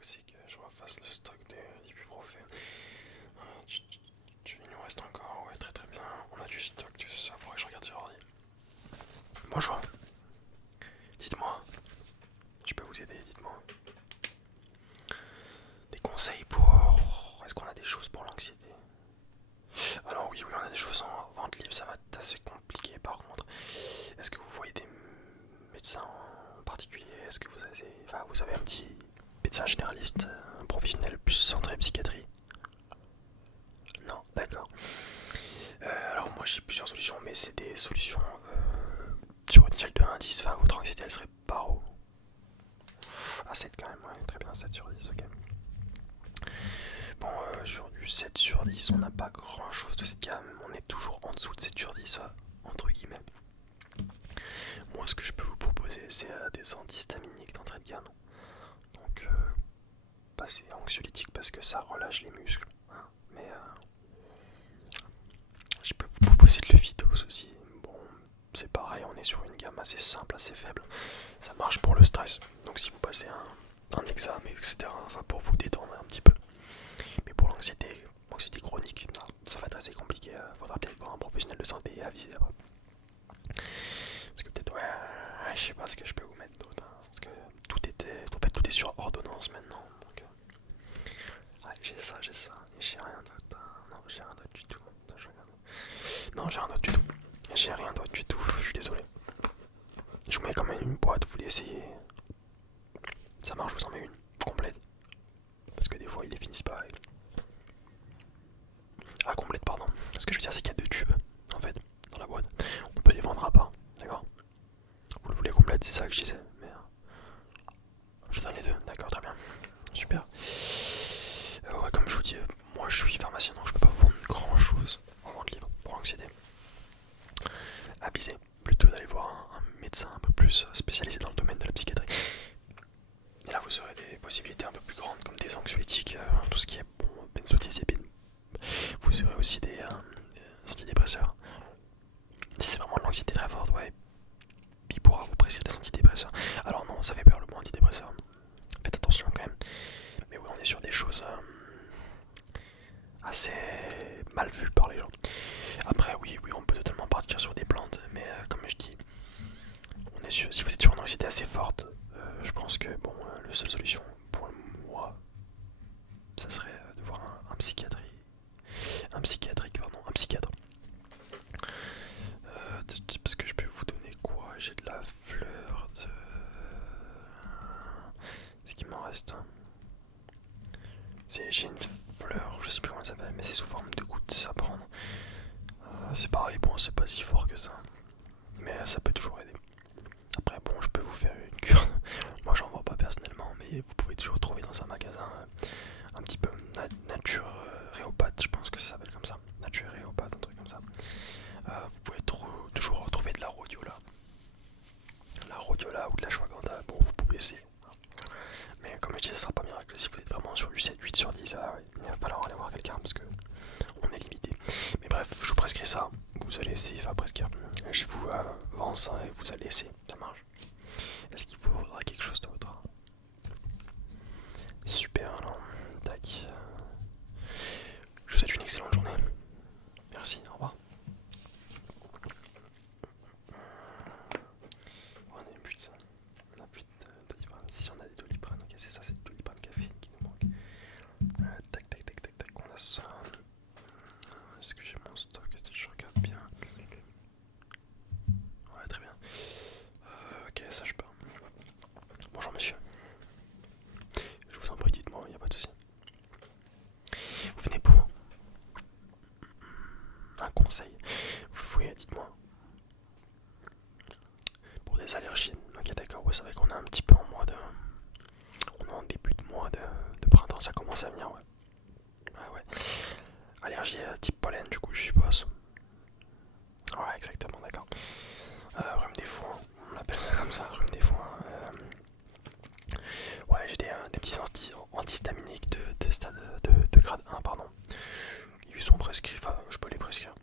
aussi que je refasse le stock des ibuprofène. Il nous reste encore, ouais, très très bien. On a du stock, tu sais ça, faudrait que je regarde sur l'ordi. Bonjour, dites-moi, je peux vous aider, dites-moi. Des conseils pour... Est-ce qu'on a des choses pour l'anxiété? Alors oui, on a des choses en vente libre, ça va être assez compliqué par contre. Est-ce que vous voyez des médecins en particulier? Est-ce que vous avez un petit médecin généraliste, un professionnel plus centré psychiatrie? Non, d'accord. Alors moi j'ai plusieurs solutions, mais c'est des solutions sur une échelle de 1 à 10, enfin votre anxiété elle serait par où? Ah 7 quand même, ouais, très bien, 7 sur 10, ok. Bon, sur du 7 sur 10, on n'a pas grand chose de cette gamme, on est toujours en dessous de 7 sur 10, entre guillemets. Moi ce que je peux vous proposer c'est des antihistaminiques d'entrée de gamme. Donc c'est anxiolytique parce que ça relâche les muscles, hein. Mais je peux vous proposer de l'Evidos aussi. Bon, c'est pareil, on est sur une gamme assez simple, assez faible. Ça marche pour le stress. Donc si vous passez un examen, etc., enfin pour vous détendre un petit peu. Mais pour l'anxiété chronique, non, ça va être assez compliqué. Faudra peut-être voir un professionnel de santé avisé après. Parce que peut-être, ouais, je sais pas ce que je peux vous mettre d'autre. Hein, parce que tout est sur ordonnance maintenant. Donc, ouais, j'ai ça, et j'ai rien d'autre. Non, j'ai rien d'autre du tout. Non, j'ai rien d'autre du tout. J'ai rien d'autre du tout, je suis désolé. Je vous mets quand même une boîte, vous l'essayez. Ça marche, je vous en mets une complète. Parce que des fois, ils les finissent pas. Ah, complète, pardon. Ce que je veux dire, c'est qu'il y a deux tubes, en fait, dans la boîte. On peut les vendre à part, d'accord? Vous le voulez complète, c'est ça que je disais. Mais je donne les deux, d'accord, très bien. Super. Ouais, comme je vous dis, moi je suis pharmacien, donc je peux pas vous vendre grand chose en vente libre pour l'anxiété. Avisez plutôt d'aller voir un médecin un peu plus spécialisé dans le domaine de la psychiatrie. Et là, vous aurez des possibilités un peu plus grandes, comme des anxiolytiques, tout ce qui est bon, benzodiazépine. Vous aurez aussi des antidépresseurs. Si c'est vraiment de l'anxiété très forte, ouais, il pourra vous prescrire des antidépresseurs. Alors non, ça fait peur le mot antidépresseur. Faites attention quand même. Mais oui, on est sur des choses assez mal vues par les gens. Après, oui, on peut totalement partir sur des plantes, mais comme je dis, si vous êtes sur une anxiété assez forte, je pense que bon, la seule solution pour moi, ça serait de voir un psychiatre. Un psychiatre. Parce que je peux vous donner quoi? J'ai de la fleur de... Ce qui m'en reste. J'ai une fleur, je sais plus comment ça s'appelle, mais c'est sous forme de gouttes à prendre. C'est pareil, bon, c'est pas si fort que ça. Mais ça peut toujours aider. Après, bon, je peux vous faire une cure. Moi, j'en vois pas personnellement, mais vous pouvez toujours trouver dans un magasin un petit peu nature réopathe, je pense que ça s'appelle comme ça. Nature réopathe, un truc comme ça. Vous pouvez toujours retrouver de la rhodiola. La rhodiola ou de la ashwagandha, bon, vous pouvez essayer. Mais comme je dis, ce sera pas miracle. Si vous êtes vraiment sur du 7, 8 sur 10, là, il va falloir aller voir quelqu'un parce que on est limité. Mais bref, je vous prescris ça. Vous allez essayer, enfin prescrire. Je vous vends ça et vous allez essayer. Ça marche. Est-ce qu'il vous faudra quelque chose d'autre? Super, alors. Tac. Je vous souhaite une excellente journée. Merci, au revoir. On a plus de ça. On a plus de Doliprane. Si on a des Doliprane, ok, c'est ça, c'est le Doliprane café qui nous manque. Tac, on a ça. Est-ce que j'ai mon stock? Est-ce que je regarde bien? Ouais, très bien. Ok, ça je pars. Bonjour monsieur. Je vous en prie, dites-moi, il n'y a pas de souci. Vous venez pour un conseil? Oui, dites-moi. Pour des allergies. Ok, d'accord, ouais, c'est vrai qu'on est un petit peu en mois de... On est en début de mois de printemps, ça commence à venir, ouais. Ah ouais. Allergie type pollen, du coup, je suppose. Ouais, exactement, d'accord. Rhume des foins, on l'appelle ça comme ça, rhume des foins. Ouais, j'ai des petits antihistaminiques de stade de grade 1, pardon. Ils sont prescrits, enfin, je peux les prescrire.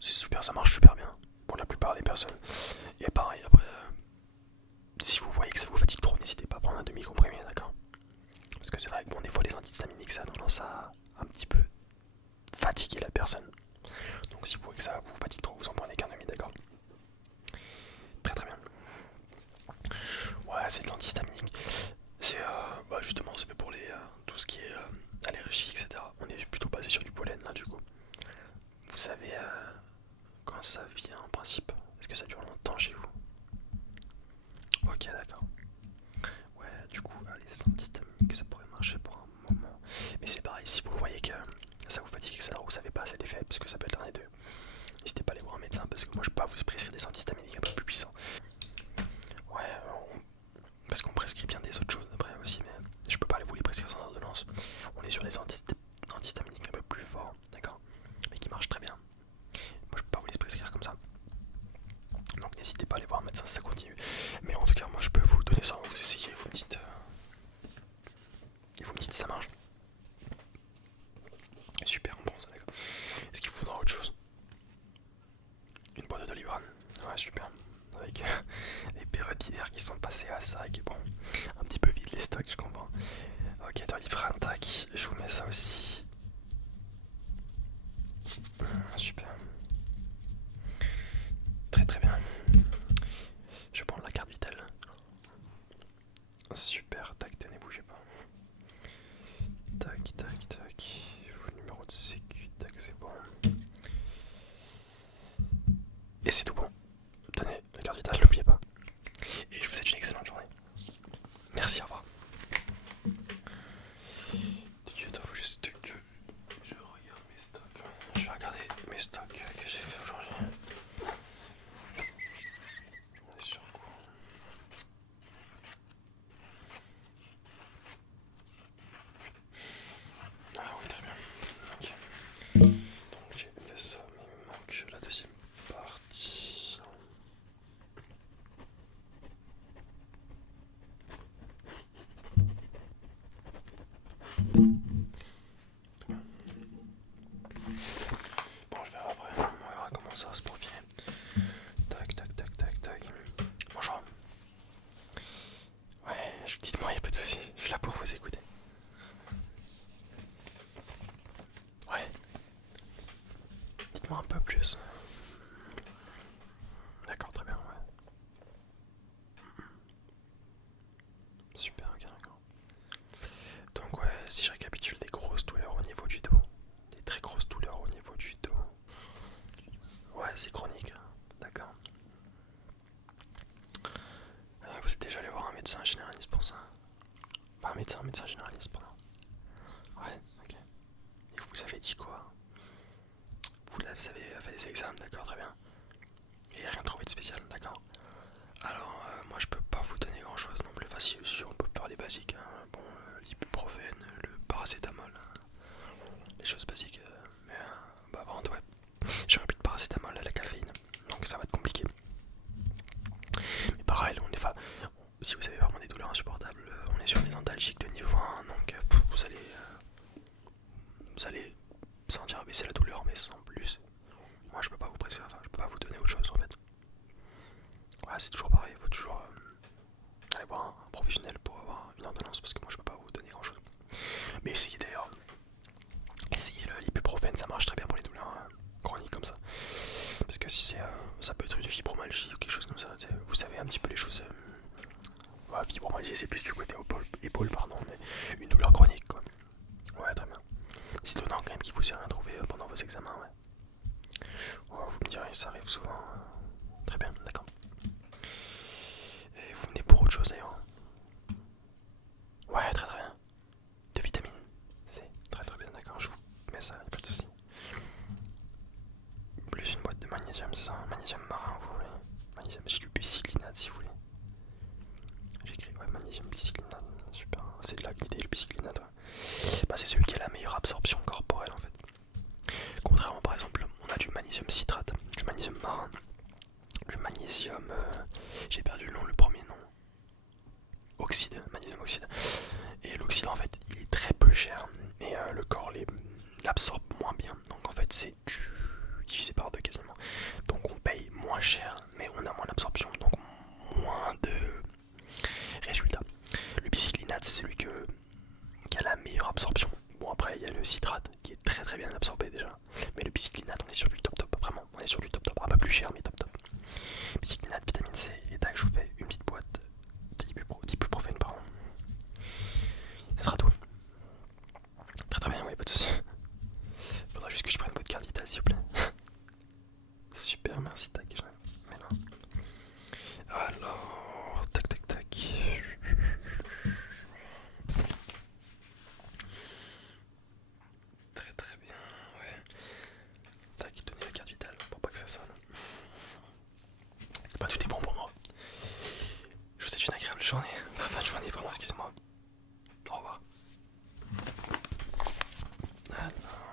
C'est super, ça marche super bien pour la plupart des personnes. Et pareil, après, si vous voyez que ça vous fatigue trop, n'hésitez pas à prendre un demi-comprimé, d'accord? que c'est vrai que bon, des fois les antihistaminiques ça a tendance à un petit peu fatiguer la personne. Donc si vous voyez que ça vous fatigue trop, vous en prenez qu'un demi, d'accord? Très très bien. Ouais, c'est de l'antihistaminique. C'est bah justement, c'est fait pour tout ce qui est allergie, etc. On est plutôt basé sur du pollen là, du coup. Vous savez quand ça vient en principe? Est-ce que ça dure longtemps chez vous? Ok, d'accord. Ouais, du coup, les antihistaminiques, ça pourrait marcher pour un moment. Mais c'est pareil, si vous voyez que ça vous fatigue, etc., vous savez pas assez d'effet, parce que ça peut être l'un des deux. N'hésitez pas à aller voir un médecin, parce que moi je peux pas vous prescrire des antihistaminiques un peu plus puissants. Ouais, parce qu'on prescrit bien des autres choses après aussi, mais je peux pas vous les prescrire sans ordonnance. On est sur des antihistaminiques un peu plus forts, d'accord? Mais qui marchent très bien. Moi je peux pas vous les prescrire comme ça. Donc n'hésitez pas à aller voir un médecin si ça continue. Mais en tout cas, moi je peux vous donner ça, vous essayez, vous me dites. Et vous me dites si ça marche. Super, on prend ça, d'accord. Est-ce qu'il vous faudra autre chose? Une boîte de Doliprane. Ouais, super. Avec les périodes d'hiver qui sont passées à ça, et bon, un petit peu vide les stocks, je comprends. Ok, Doliprane, tac, je vous mets ça aussi. Super. Très très bien. Je vais prendre la carte vitale. Super, tac, tenez, bougez pas. Tac, tac, tac. Vos numéros de sécu, tac, c'est bon. Et c'est tout bon. Tenez, la carte vitale, n'oubliez pas. Et je vous souhaite une excellente journée. Merci, au revoir. Attends, faut juste que je regarde mes stocks. Je vais regarder mes stocks que j'ai fait aujourd'hui. On est sur quoi? Ah oui, très bien. Ok. Donc j'ai fait ça, mais il me manque la deuxième partie. Bon, je verrai après. On verra comment ça va se profiler. Tac, tac, tac, tac, tac. Bonjour. Ouais, dites-moi, y'a pas de soucis. Je suis là pour vous écouter. Ouais. Dites-moi un peu plus. D'accord, très bien, ouais. Super, ok, d'accord. Donc ouais, si je récapitule, des grosses douleurs au niveau du dos. Des très grosses douleurs au niveau du dos. Ouais, c'est chronique, d'accord. Vous êtes déjà allé voir un médecin généraliste pour ça? Pas un médecin généraliste, pardon. Ouais, ok. Et vous avez dit quoi? Vous avez fait des examens, d'accord, très bien. Et rien trouvé de spécial, d'accord. Alors, moi je peux pas vous donner grand chose non plus. Enfin, si on peut faire des basiques, hein. Bon, l'ibuprofène, le paracétamol, les choses basiques. Mais bah, par contre, ouais, j'aurais plus de paracétamol à la caféine, donc ça va être compliqué. Mais pareil, si vous avez vraiment des douleurs insupportables, on est sur des antalgiques de niveau 1, donc vous allez sentir baisser la douleur, mais sans plus. Moi je peux pas vous presser, enfin je peux pas vous donner autre chose en fait. Ouais, c'est toujours pareil, il faut toujours aller voir un professionnel pour avoir une ordonnance, parce que moi je peux pas vous donner grand chose. Mais essayez d'ailleurs, essayez l'ibuprofène, ça marche très bien pour les douleurs chroniques comme ça. Parce que si c'est, ça peut être une fibromyalgie ou quelque chose comme ça, vous savez un petit peu les choses. Ouais, fibromyalgie c'est plus du côté épaule, pardon, mais une douleur chronique quoi. Ouais, très bien. C'est étonnant quand même qu'il vous ait rien trouvé pendant vos examens, ouais. Ouais, vous me direz, ça arrive souvent. Très bien, d'accord. Et vous venez pour autre chose d'ailleurs? Ouais, très très bien. De vitamine C, très très bien, d'accord, je vous mets ça, y'a pas de soucis. Plus une boîte de magnésium, c'est ça? Magnésium marin, vous voulez? Magnésium, j'ai du bicyclinate si vous voulez. J'ai écrit, ouais, magnésium bicyclinate, super. C'est de la qualité, le bicyclinate, ouais. Bah, c'est celui qui a la meilleure absorption corporelle en fait. Contrairement par exemple, on a du magnésium citrate, du magnésium marin, du magnésium. J'ai perdu le nom, le premier nom. Oxyde, magnésium oxyde. Et l'oxyde en fait, il est très peu cher, mais le corps l'absorbe moins bien. Donc en fait, c'est divisé par deux quasiment. Donc on paye moins cher, mais on a moins d'absorption, donc moins de résultats. Le bicyclinate, c'est celui que absorption. Bon après il y a le citrate qui est très très bien absorbé déjà. Mais le bicyclinate on est sur du top top, vraiment, on est sur du top top. Un peu plus cher mais top top. Bicyclinate, vitamine C, et tac, je vous fais une petite boîte d'ibuprofène par an. Ça sera tout. Très très bien, oui, pas de soucis. Faudra juste que je prenne votre carte vitale s'il vous plaît. Super, merci, tac. Mais non. Alors, tac tac tac. Très très bien, ouais. Tac, tenez la carte vitale pour pas que ça sonne. Bah tout est bon pour moi. Je vous souhaite une agréable journée. Enfin, journée, pardon, excusez-moi. Au revoir. Alors.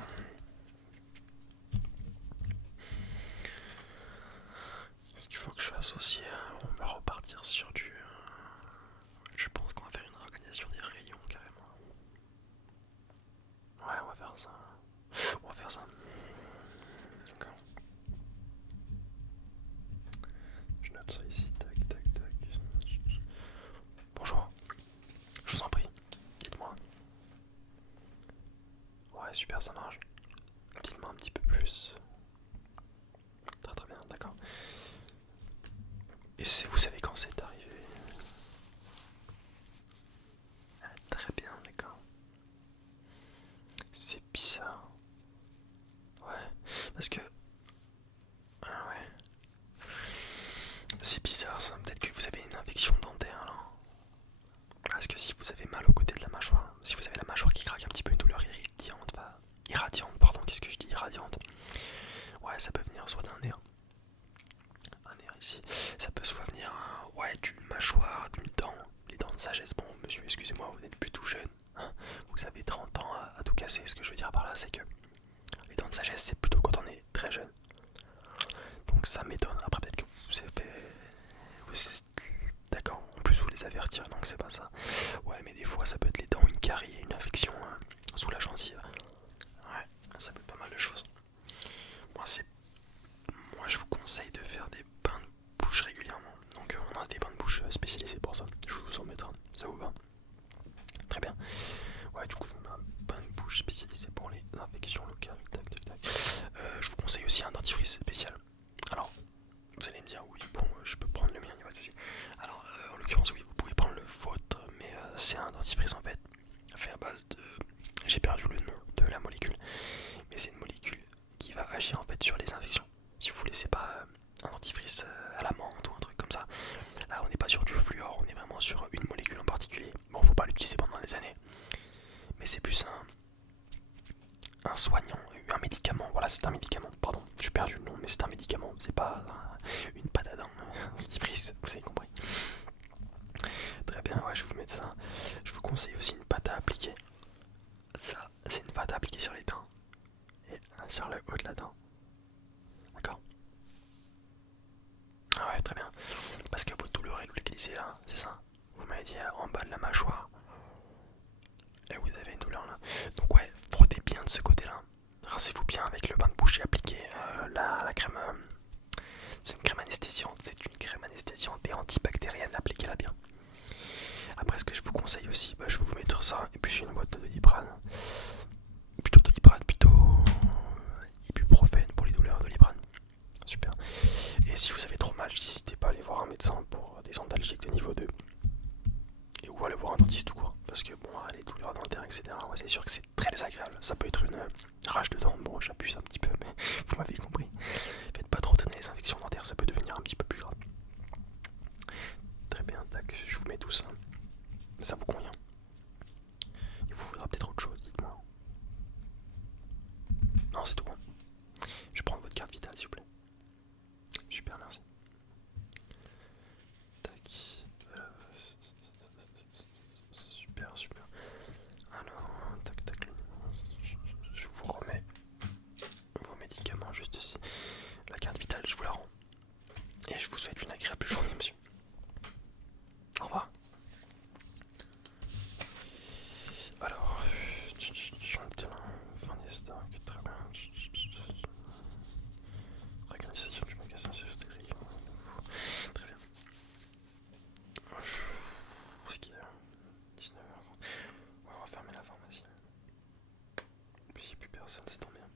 Est-ce qu'il faut que je fasse aussi on va repartir sur du... Je pense qu'on va faire une réorganisation des rayons carrément. Ouais, on va faire ça. On va faire ça. D'accord. Je note ça ici. Tac, tac, tac. Bonjour. Je vous en prie. Dites-moi. Ouais, super, ça marche. Dites-moi un petit peu plus. Très très bien, d'accord. Et vous savez quand c'est arrivé? Ah, très bien, d'accord. C'est bizarre. Ouais, parce que... Ah ouais. C'est bizarre ça, peut-être que vous avez une infection dentaire alors. Parce que si vous avez mal au côté de la mâchoire, si vous avez la mâchoire qui craque un petit peu, une douleur irradiante, pardon, qu'est-ce que je dis, irradiante. Ouais, ça peut venir soit d'un nerf, un nerf ici, ça peut soit venir ouais, d'une mâchoire, d'une dent, les dents de sagesse. Bon, monsieur, excusez-moi, vous n'êtes plus tout jeune, hein, vous avez 30 ans à tout casser. Ce que je veux dire par là, c'est que les dents de sagesse, c'est plutôt quand on est très jeune. Donc ça m'étonne. Après, peut-être que vous avez fait... D'accord, en plus vous les avez retirés, donc c'est pas ça. Ouais, mais des fois ça peut être les dents, une carie, une infection sous la gencive. Ouais, ça peut être pas mal de choses. Moi je vous conseille de faire des bains de bouche régulièrement. Donc on a des bains de bouche spécialisés pour ça. Je vous en mettrai, ça vous va? Très bien. Ouais, du coup on a un bain de bouche spécialisé pour les infections locales. Tac, tac, tac. Je vous conseille aussi un dentifrice spécial. Alors, vous allez me dire, oui, bon, je peux prendre le mien, il n'y a pas de souci. Alors, en l'occurrence, oui, vous pouvez prendre le vôtre, mais c'est un dentifrice en fait, fait à base de... J'ai perdu le nom de la molécule, mais c'est une molécule qui va agir en fait sur les infections. Si vous voulez, c'est pas un dentifrice à la menthe ou un truc comme ça. Là, on n'est pas sur du fluor, on est vraiment sur une molécule en particulier. Bon, faut pas l'utiliser pendant des années, mais c'est plus un soignant, un médicament. Voilà, c'est un médicament, pardon, j'ai perdu le nom, mais c'est un médicament, c'est pas une pâte à dents, un dentifrice, vous avez compris. Très bien, ouais, je vais vous mettre ça. Je vous conseille aussi une pâte à appliquer. Ça, c'est une pâte à appliquer sur les dents et sur le haut de la dent. D'accord? Ah ouais, très bien. Parce que votre douleur est localisée là, c'est ça? Vous m'avez dit en bas de la mâchoire. Et vous avez une douleur là. Donc ouais, frottez bien de ce côté-là. Rincez-vous bien avec le bain de bouche et appliquez la crème. C'est une crème anesthésiante, et antibactérienne, appliquez-la bien. Après, ce que je vous conseille aussi, je vais vous mettre ça, et puis une boîte de Doliprane. Plutôt ibuprofène pour les douleurs, Doliprane. Super. Et si vous avez trop mal, n'hésitez pas à aller voir un médecin pour des antalgiques de niveau 2. Et ou aller voir un dentiste tout court. Parce que bon, les douleurs dentaires, etc., ouais, c'est sûr que c'est très désagréable. Ça peut être une rage de dents, bon, j'abuse un petit peu, mais vous m'avez compris. Faites pas trop traîner les infections dentaires, ça peut devenir un petit peu plus grave. Très bien, tac, je vous mets tout ça. Ça vous convient? Il vous faudra peut-être autre chose, dites-moi. Non, c'est tout bon. Je vais prendre votre carte vitale, s'il vous plaît. Super, merci. Tac. Super, super. Alors, tac, tac. Je vous remets vos médicaments juste ici. n'y a plus personne, c'est tant bien.